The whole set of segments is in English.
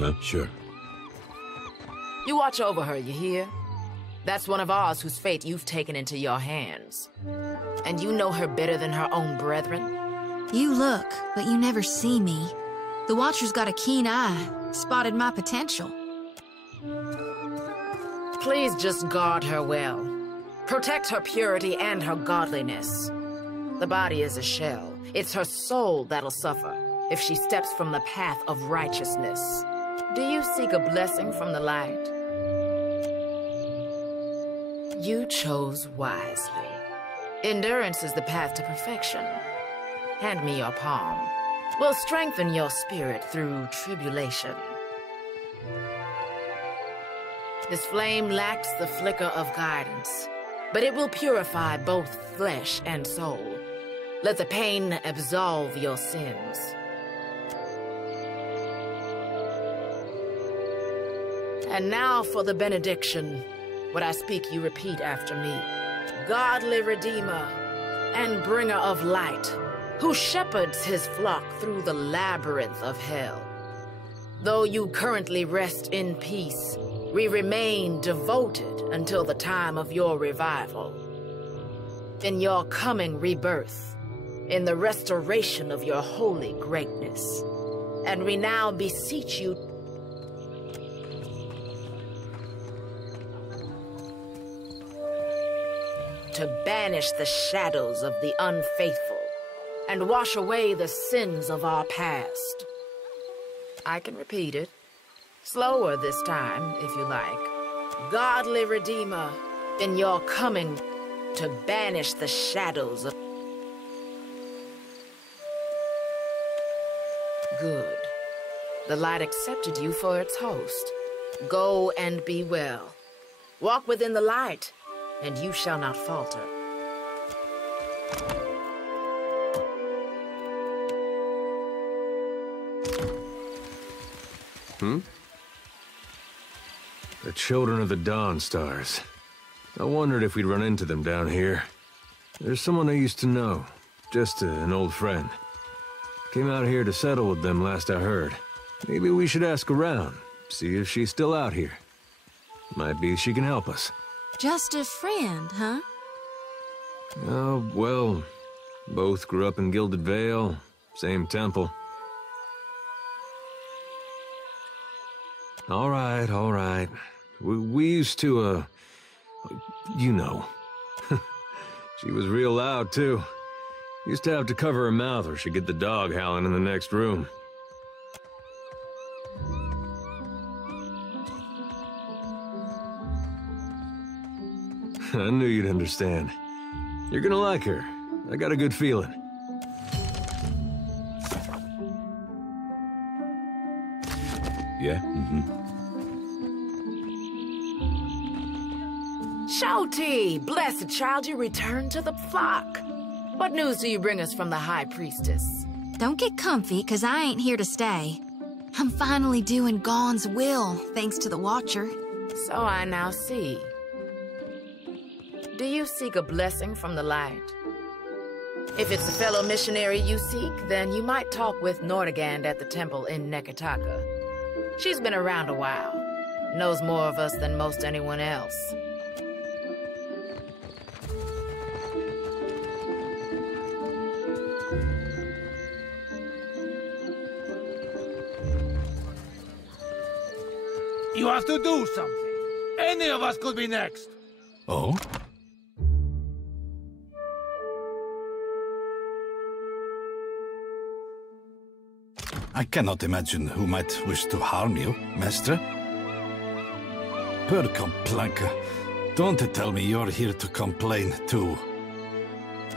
Huh? Sure. You watch over her, you hear? That's one of ours whose fate you've taken into your hands. And you know her better than her own brethren? You look, but you never see me. The Watcher's got a keen eye, spotted my potential. Please just guard her well. Protect her purity and her godliness. The body is a shell. It's her soul that'll suffer if she steps from the path of righteousness. Do you seek a blessing from the light? You chose wisely. Endurance is the path to perfection. Hand me your palm. We'll strengthen your spirit through tribulation. This flame lacks the flicker of guidance, but it will purify both flesh and soul. Let the pain absolve your sins. And now for the benediction. What I speak, you repeat after me. Godly Redeemer and bringer of light, who shepherds his flock through the labyrinth of hell. Though you currently rest in peace, we remain devoted until the time of your revival. In your coming rebirth, in the restoration of your holy greatness. And we now beseech you to banish the shadows of the unfaithful and wash away the sins of our past. I can repeat it. Slower this time, if you like. Godly Redeemer, in your coming to banish the shadows of... Good. The light accepted you for its host. Go and be well. Walk within the light, and you shall not falter. The Children of the Dawnstars. I wondered if we'd run into them down here. There's someone I used to know. Just an old friend. Came out here to settle with them last I heard. Maybe we should ask around, see if she's still out here. Might be she can help us. Just a friend, huh? Oh, well, both grew up in Gilded Vale, same temple. All right. We used to, you know. She was real loud, too. Used to have to cover her mouth or she'd get the dog howling in the next room. I knew you'd understand. You're gonna like her. I got a good feeling. Yeah? Shouty! Blessed child, you return to the flock. What news do you bring us from the High Priestess? Don't get comfy, 'cause I ain't here to stay. I'm finally doing Gaun's will, thanks to the Watcher. So I now see. Do you seek a blessing from the light? If it's a fellow missionary you seek, then you might talk with Nordegand at the temple in Neketaka. She's been around a while, knows more of us than most anyone else. You have to do something. Any of us could be next. Oh? I cannot imagine who might wish to harm you, Master. Per Complanca, don't tell me you're here to complain too.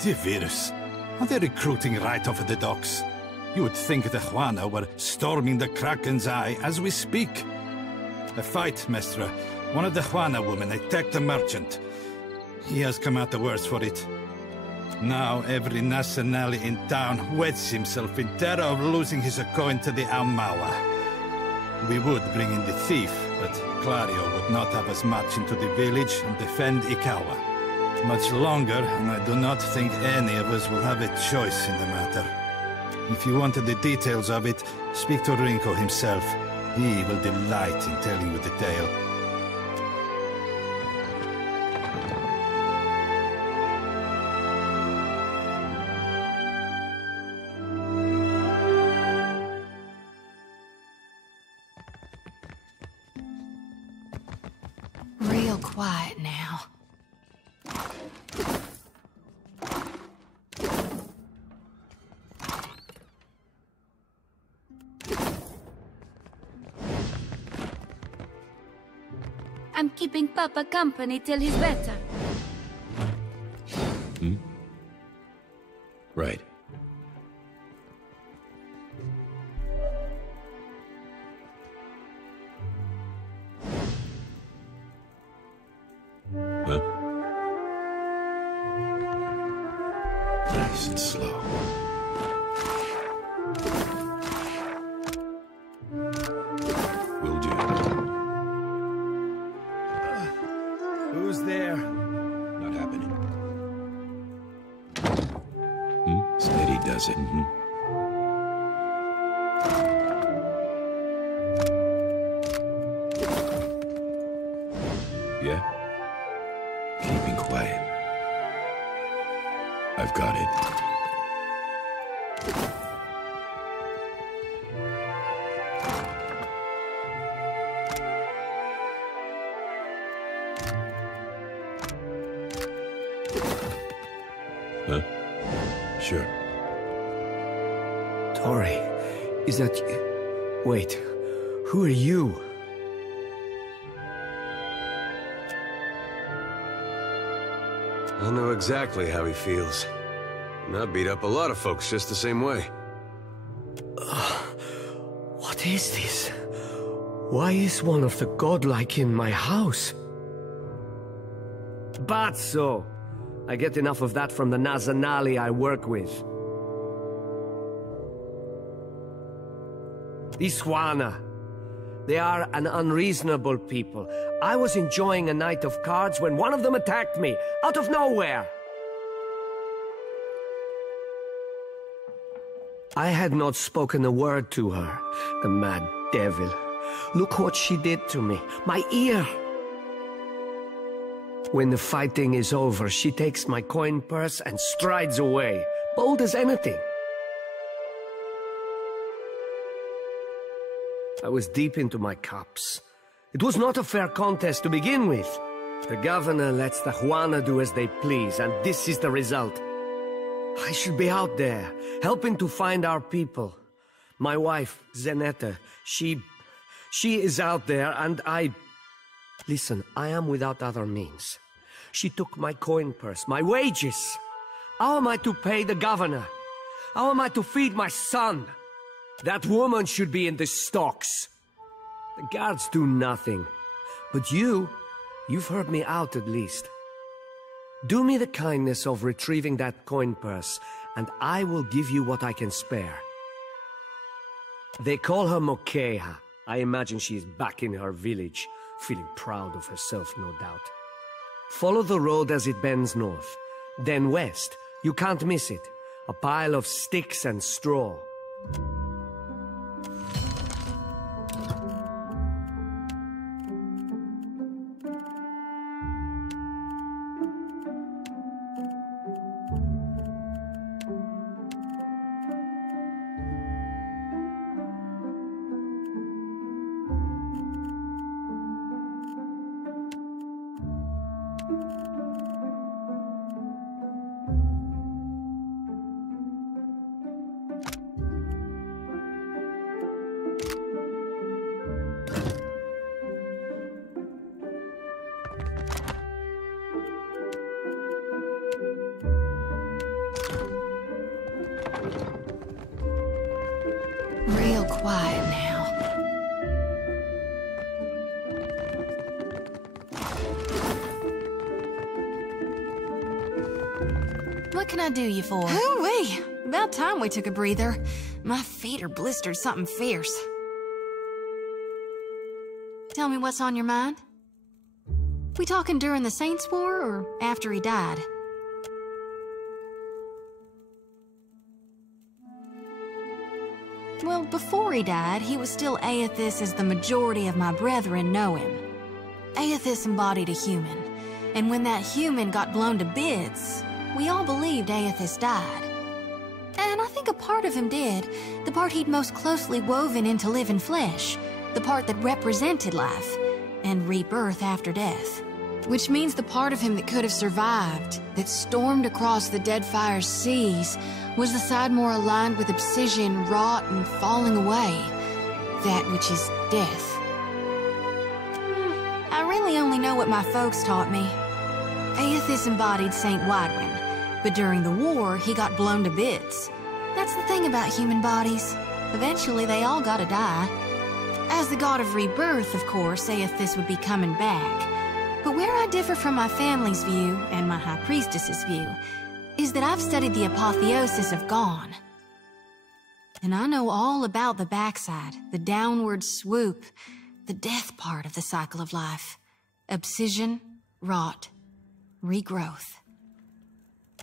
The virus. Are they recruiting right off the docks? You would think the Juana were storming the Kraken's Eye as we speak. A fight, Mestre. One of the Juana women attacked a merchant. He has come out the worse for it. Now every Nacionali in town wets himself in terror of losing his coin to the Aumaua. We would bring in the thief, but Clario would not have us march into the village and defend Ikawa. Much longer, and I do not think any of us will have a choice in the matter. If you wanted the details of it, speak to Rinko himself. He will delight in telling you the tale. Real quiet now. I'm keeping Papa company till he's better. Right. Huh? Nice and slow. Will do. Who's there? Not happening. Steady does it. Yeah? Keeping quiet. I've got it. Huh? Sure. Tori, is that you? Wait, who are you? I know exactly how he feels. And I beat up a lot of folks just the same way. What is this? Why is one of the godlike in my house? Bazzo! I get enough of that from the Nazanali I work with. Iswana. They are an unreasonable people. I was enjoying a night of cards when one of them attacked me, out of nowhere. I had not spoken a word to her, the mad devil. Look what she did to me, my ear. When the fighting is over, she takes my coin purse and strides away, bold as anything. I was deep into my cups. It was not a fair contest to begin with. The governor lets the Juana do as they please, and this is the result. I should be out there, helping to find our people. My wife, Zeneta, she is out there, and Listen, I am without other means. She took my coin purse, my wages. How am I to pay the governor? How am I to feed my son? That woman should be in the stocks. The guards do nothing. But you've heard me out at least. Do me the kindness of retrieving that coin purse, and I will give you what I can spare. They call her Mokeha. I imagine she is back in her village, feeling proud of herself, no doubt. Follow the road as it bends north, then west. You can't miss it. A pile of sticks and straw. Real quiet now. What can I do you for? Hoo-wee! About time we took a breather. My feet are blistered something fierce. Tell me what's on your mind? We talking during the Saints' War or after he died? Well, before he died, he was still Aethys as the majority of my brethren know him. Aethys embodied a human, and when that human got blown to bits, we all believed Aethys died. And I think a part of him did, the part he'd most closely woven into living flesh, the part that represented life, and rebirth after death. Which means the part of him that could have survived, that stormed across the Deadfire's seas, was the side more aligned with obsidian, rot, and falling away. That which is death. I really only know what my folks taught me. Aethys embodied Saint Widwin, but during the war, he got blown to bits. That's the thing about human bodies. Eventually, they all gotta die. As the god of rebirth, of course, Aethys would be coming back. But where I differ from my family's view, and my High Priestess's view, is that I've studied the apotheosis of Gone. And I know all about the backside, the downward swoop, the death part of the cycle of life. Obsidian, rot, regrowth.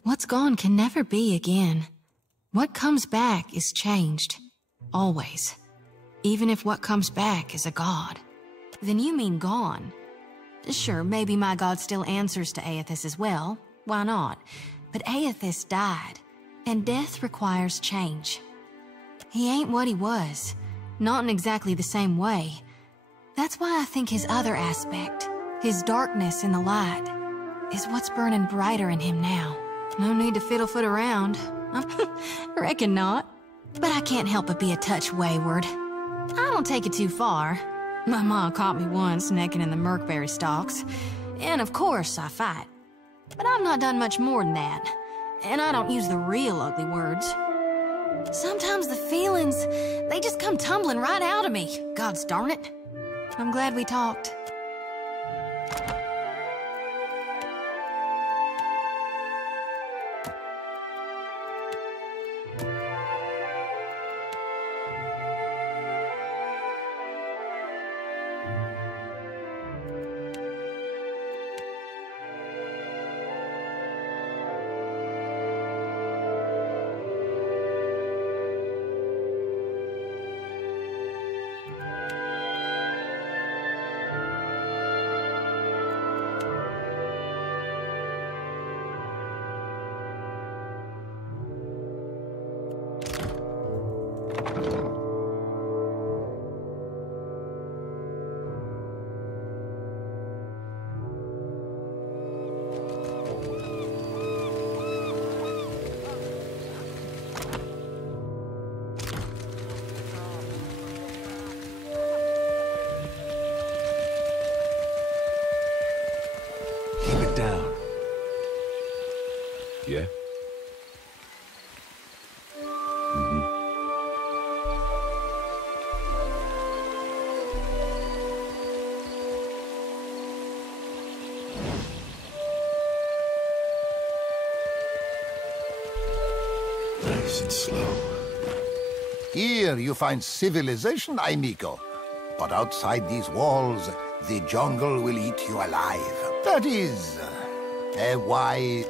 What's gone can never be again. What comes back is changed. Always. Even if what comes back is a god. Then you mean gone. Sure, maybe my god still answers to Aethys as well. Why not? But Aethys died, and death requires change. He ain't what he was. Not in exactly the same way. That's why I think his other aspect, his darkness in the light, is what's burning brighter in him now. No need to fiddle-foot around. Reckon not. But I can't help but be a touch wayward. I don't take it too far. My mom caught me once necking in the Merkberry stalks. And of course I fight. But I've not done much more than that. And I don't use the real ugly words. Sometimes the feelings, they just come tumbling right out of me. Gods darn it. I'm glad we talked. Yeah? Nice and slow. Here you find civilization, amigo. But outside these walls, the jungle will eat you alive. That is, a wise...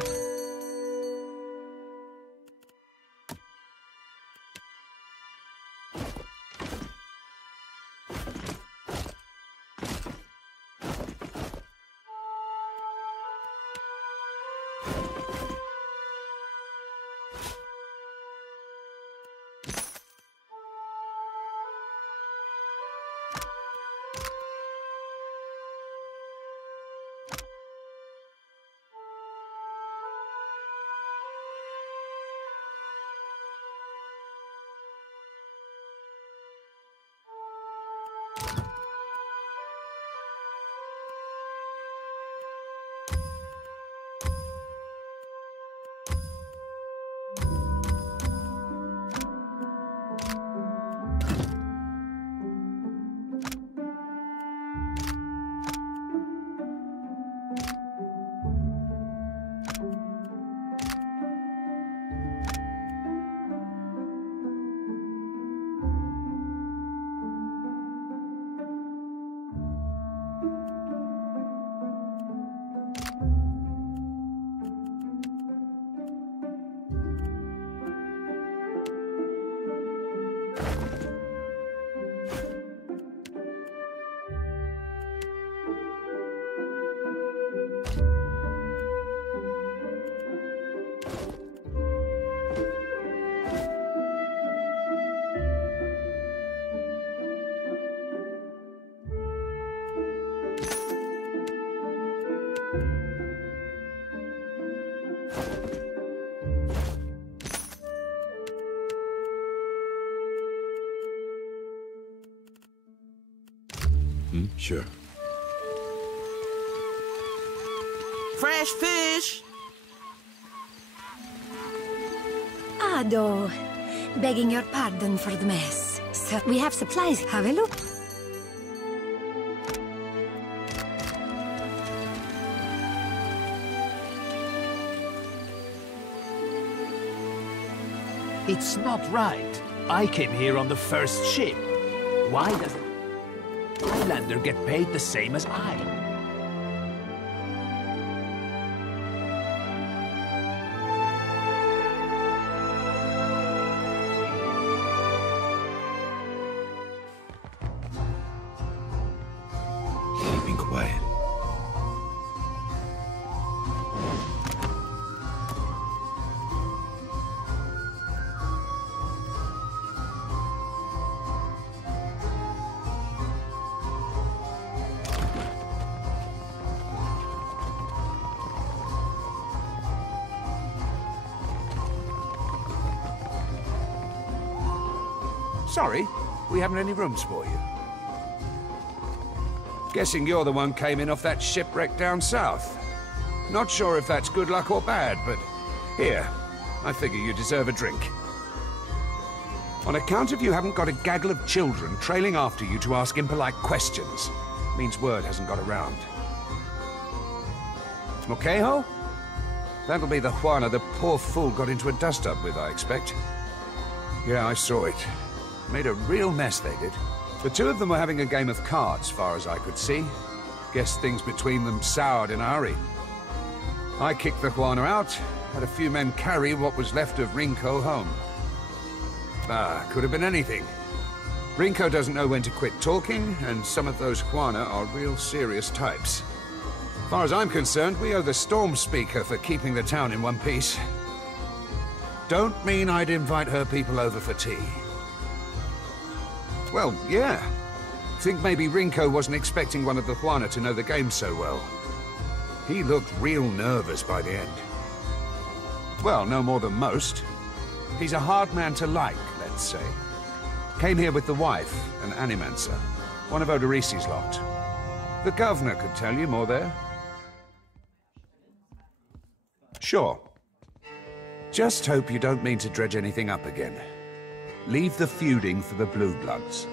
Sure. Fresh fish! Ado, begging your pardon for the mess. So we have supplies. Have a look. It's not right. I came here on the first ship. Why doesn't Highlander get paid the same as I? Keeping quiet. Sorry, we haven't any rooms for you. Guessing you're the one came in off that shipwreck down south. Not sure if that's good luck or bad, but here, I figure you deserve a drink. On account of you haven't got a gaggle of children trailing after you to ask impolite questions, means word hasn't got around. Moquejo? That'll be the Juana the poor fool got into a dust-up with, I expect. Yeah, I saw it. Made a real mess, they did. The two of them were having a game of cards, far as I could see. Guess things between them soured in a hurry. I kicked the Juana out, had a few men carry what was left of Rinko home. Could have been anything. Rinko doesn't know when to quit talking, and some of those Juana are real serious types. As far as I'm concerned, we owe the Storm Speaker for keeping the town in one piece. Don't mean I'd invite her people over for tea. Well, yeah. Think maybe Rinko wasn't expecting one of the Juana to know the game so well. He looked real nervous by the end. Well, no more than most. He's a hard man to like, let's say. Came here with the wife, an animancer, one of Odorisi's lot. The governor could tell you more there. Sure. Just hope you don't mean to dredge anything up again. Leave the feuding for the Blue Bloods.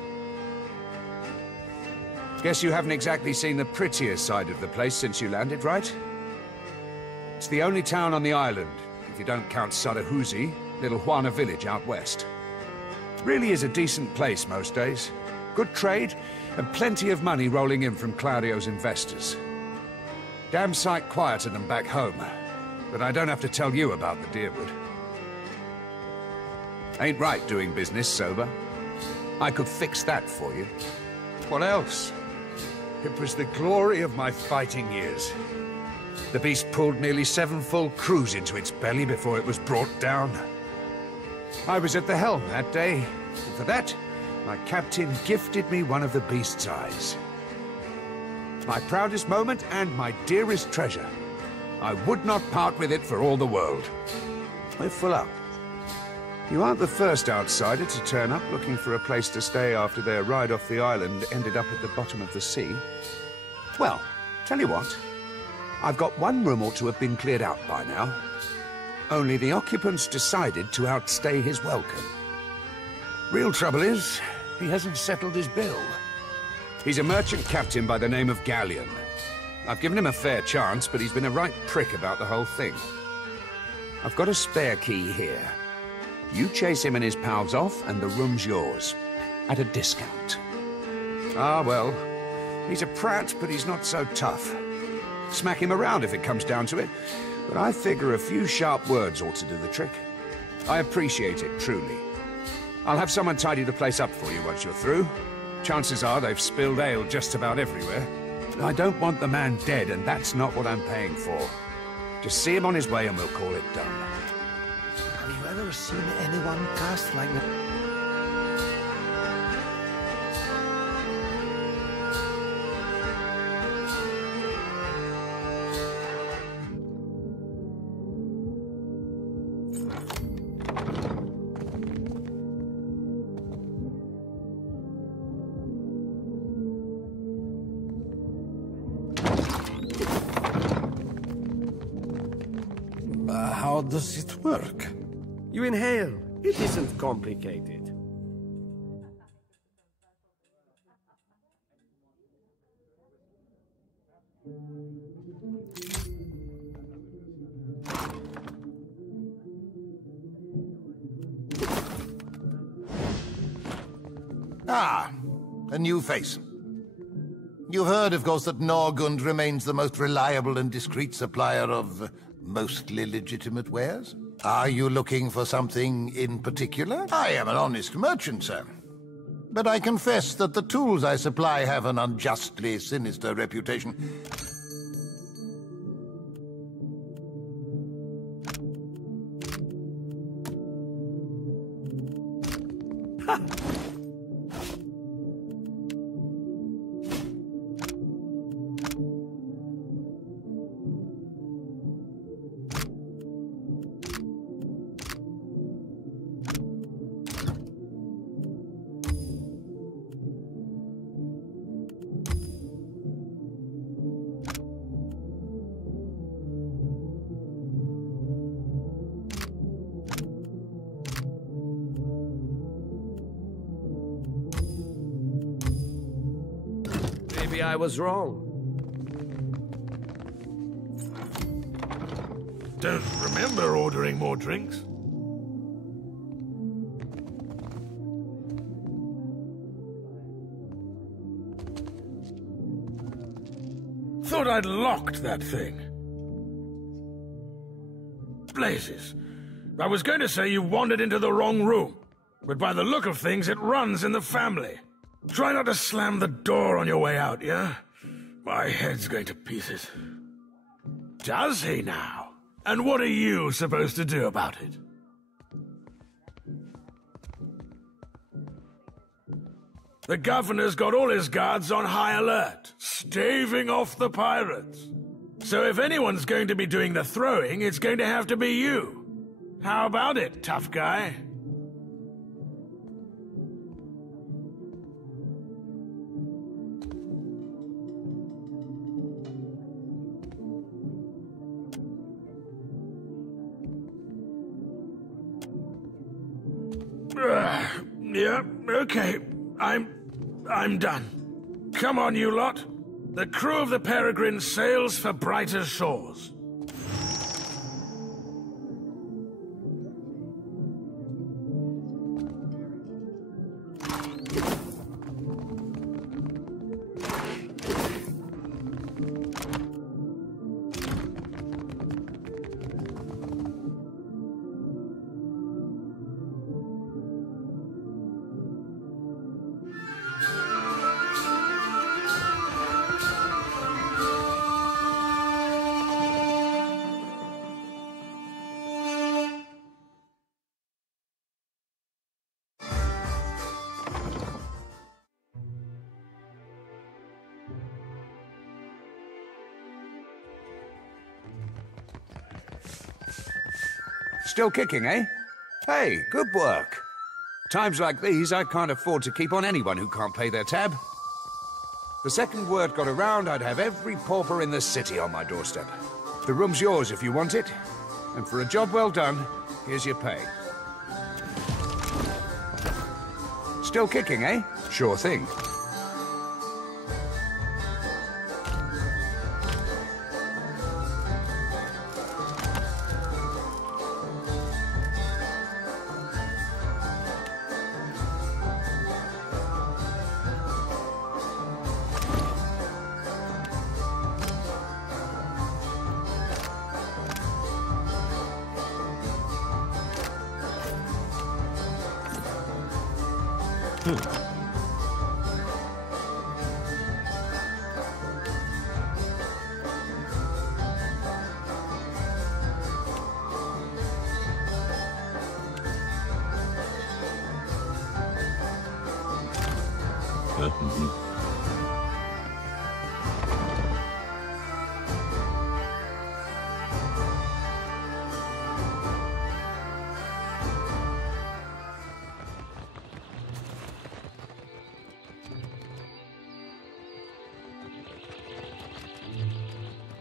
Guess you haven't exactly seen the prettier side of the place since you landed, right? It's the only town on the island, if you don't count Sarahuzi, little Juana village out west. Really is a decent place most days. Good trade, and plenty of money rolling in from Claudio's investors. Damn sight quieter than back home. But I don't have to tell you about the Deerwood. Ain't right doing business sober. I could fix that for you. What else? It was the glory of my fighting years. The beast pulled nearly 7 full crews into its belly before it was brought down. I was at the helm that day, and for that, my captain gifted me one of the beast's eyes. My proudest moment and my dearest treasure. I would not part with it for all the world. We're full up. You aren't the first outsider to turn up looking for a place to stay after their ride off the island ended up at the bottom of the sea. Well, tell you what. I've got one room ought to have been cleared out by now. Only the occupants decided to outstay his welcome. Real trouble is, he hasn't settled his bill. He's a merchant captain by the name of Galleon. I've given him a fair chance, but he's been a right prick about the whole thing. I've got a spare key here. You chase him and his pals off, and the room's yours. At a discount. Ah, well. He's a prat, but he's not so tough. Smack him around if it comes down to it. But I figure a few sharp words ought to do the trick. I appreciate it, truly. I'll have someone tidy the place up for you once you're through. Chances are they've spilled ale just about everywhere. I don't want the man dead, and that's not what I'm paying for. Just see him on his way and we'll call it done. Have you ever seen anyone cast like that? How does it work? You inhale. It isn't complicated. Ah, a new face. You've heard, of course, that Norgund remains the most reliable and discreet supplier of mostly legitimate wares. Are you looking for something in particular? I am an honest merchant, sir. But I confess that the tools I supply have an unjustly sinister reputation. Ha! Maybe I was wrong. Don't remember ordering more drinks. Thought I'd locked that thing. Blazes. I was going to say you wandered into the wrong room, but by the look of things, it runs in the family. Try not to slam the door on your way out, yeah? My head's going to pieces. Does he now? And what are you supposed to do about it? The governor's got all his guards on high alert, staving off the pirates. So if anyone's going to be doing the throwing, it's going to have to be you. How about it, tough guy? Yeah, okay. I'm done. Come on, you lot. The crew of the Peregrine sails for brighter shores. Still kicking, eh? Hey, good work. Times like these, I can't afford to keep on anyone who can't pay their tab. The second word got around, I'd have every pauper in the city on my doorstep. The room's yours if you want it. And for a job well done, here's your pay. Still kicking, eh? Sure thing.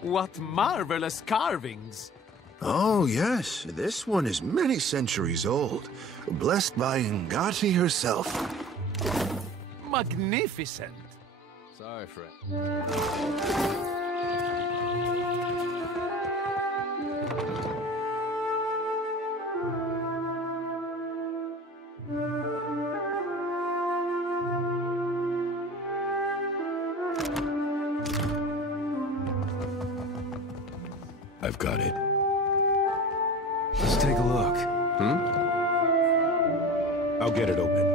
What marvelous carvings! Oh, yes. This one is many centuries old. Blessed by Ngati herself. Magnificent. Sorry, friend. I've got it. Let's take a look. I'll get it open.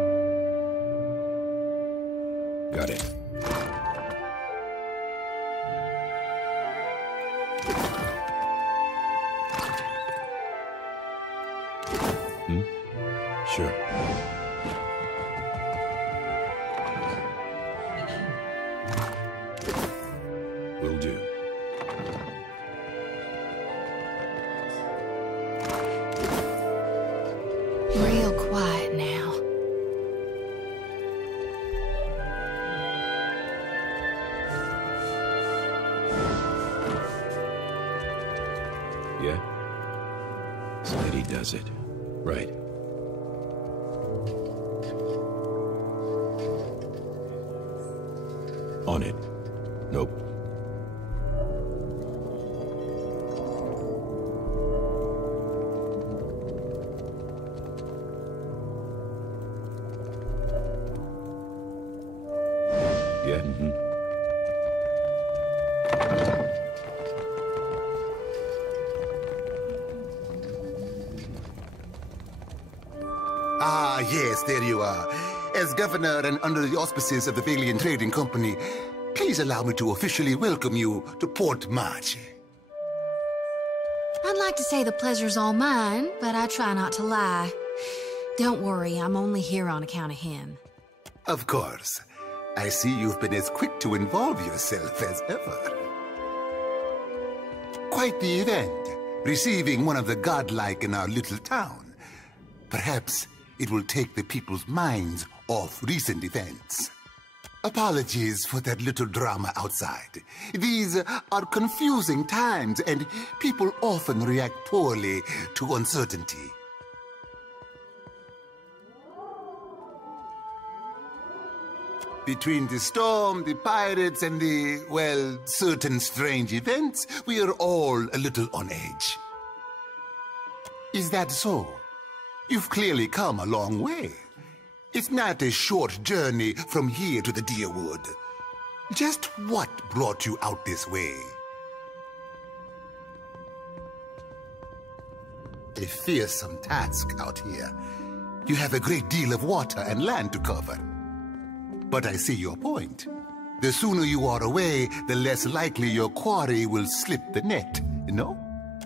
Got it. Sure. Will do. Real quiet now. Yeah? Steady does it. Right. On it. Nope. Yeah? Ah, yes, there you are. As governor and under the auspices of the Vailian Trading Company, please allow me to officially welcome you to Port March. I'd like to say the pleasure's all mine, but I try not to lie. Don't worry, I'm only here on account of him. Of course. I see you've been as quick to involve yourself as ever. Quite the event, receiving one of the godlike in our little town. Perhaps it will take the people's minds off recent events. Apologies for that little drama outside. These are confusing times, and people often react poorly to uncertainty. Between the storm, the pirates, and the, well, certain strange events, we are all a little on edge. Is that so? You've clearly come a long way. It's not a short journey from here to the Deerwood. Just what brought you out this way? A fearsome task out here. You have a great deal of water and land to cover. But I see your point. The sooner you are away, the less likely your quarry will slip the net, no?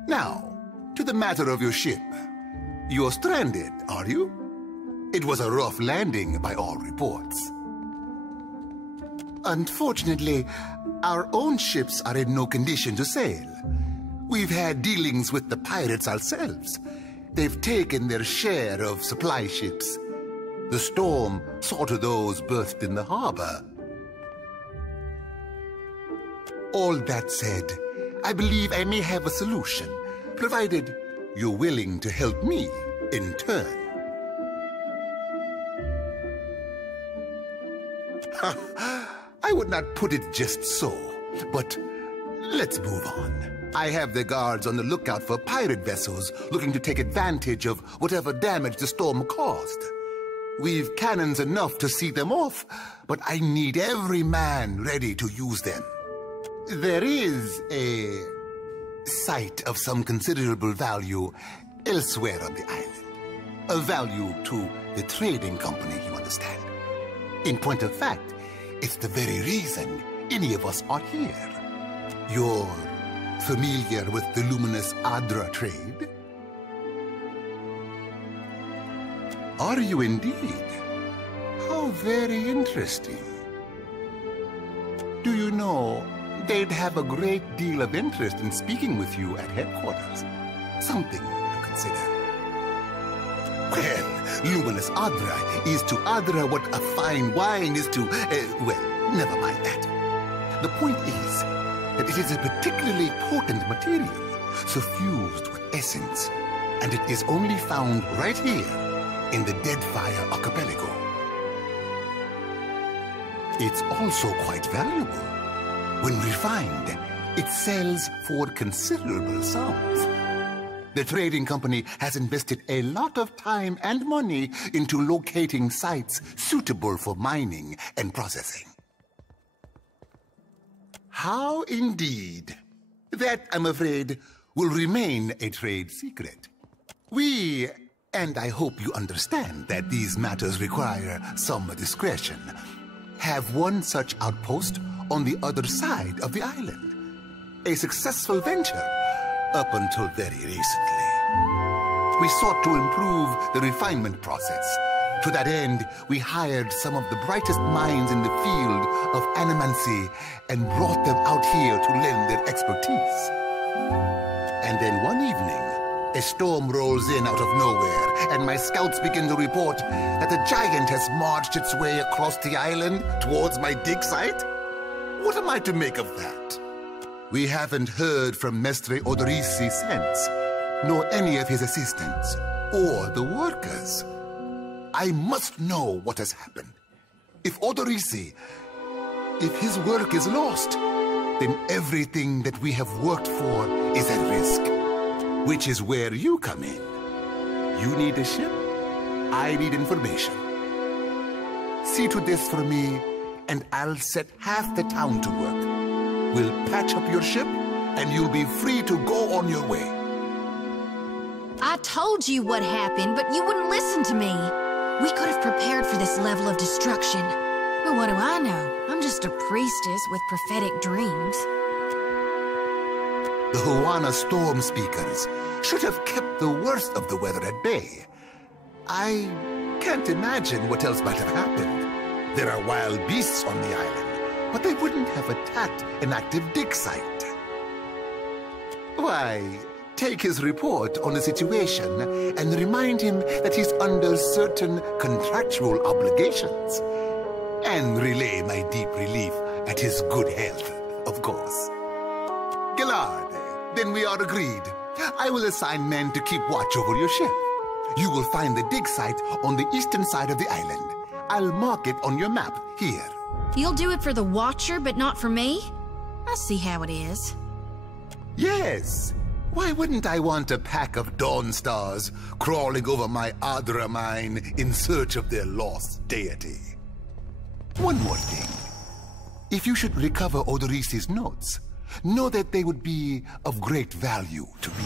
Now, to the matter of your ship. You're stranded, are you? It was a rough landing by all reports. Unfortunately, our own ships are in no condition to sail. We've had dealings with the pirates ourselves. They've taken their share of supply ships. The storm saw to those berthed in the harbor. All that said, I believe I may have a solution, provided you're willing to help me in turn. I would not put it just so, but let's move on. I have the guards on the lookout for pirate vessels looking to take advantage of whatever damage the storm caused. We've cannons enough to see them off, but I need every man ready to use them. There is a site of some considerable value elsewhere on the island. A value to the trading company, you understand. In point of fact, it's the very reason any of us are here. You're familiar with the luminous Adra trade? Are you indeed? How very interesting. Do you know, they'd have a great deal of interest in speaking with you at headquarters. Something to consider. Well, luminous Adra is to Adra what a fine wine is to, well, never mind that. The point is that it is a particularly potent material, suffused with essence, and it is only found right here in the Deadfire Archipelago. It's also quite valuable. When refined, it sells for considerable sums. The trading company has invested a lot of time and money into locating sites suitable for mining and processing. How indeed. That, I'm afraid, will remain a trade secret. We, and I hope you understand that these matters require some discretion, have one such outpost on the other side of the island. A successful venture up until very recently. We sought to improve the refinement process. To that end, we hired some of the brightest minds in the field of animancy and brought them out here to lend their expertise. And then one evening, a storm rolls in out of nowhere, and my scouts begin to report that the giant has marched its way across the island towards my dig site. What am I to make of that? We haven't heard from Mestre Odorisi since, nor any of his assistants, or the workers. I must know what has happened. If Odorisi, if his work is lost, then everything that we have worked for is at risk. Which is where you come in. You need a ship, I need information. See to this for me, and I'll set half the town to work. We'll patch up your ship, and you'll be free to go on your way. I told you what happened, but you wouldn't listen to me. We could have prepared for this level of destruction. But what do I know? I'm just a priestess with prophetic dreams. The Huana storm speakers should have kept the worst of the weather at bay. I can't imagine what else might have happened. There are wild beasts on the island, but they wouldn't have attacked an active dig site. Why, take his report on the situation and remind him that he's under certain contractual obligations. And relay my deep relief at his good health, of course. Gillard, then we are agreed. I will assign men to keep watch over your ship. You will find the dig site on the eastern side of the island. I'll mark it on your map here. You'll do it for the Watcher, but not for me? I see how it is. Yes. Why wouldn't I want a pack of Dawnstars crawling over my Adra mine in search of their lost deity? One more thing. If you should recover Odorisi's notes, know that they would be of great value to me.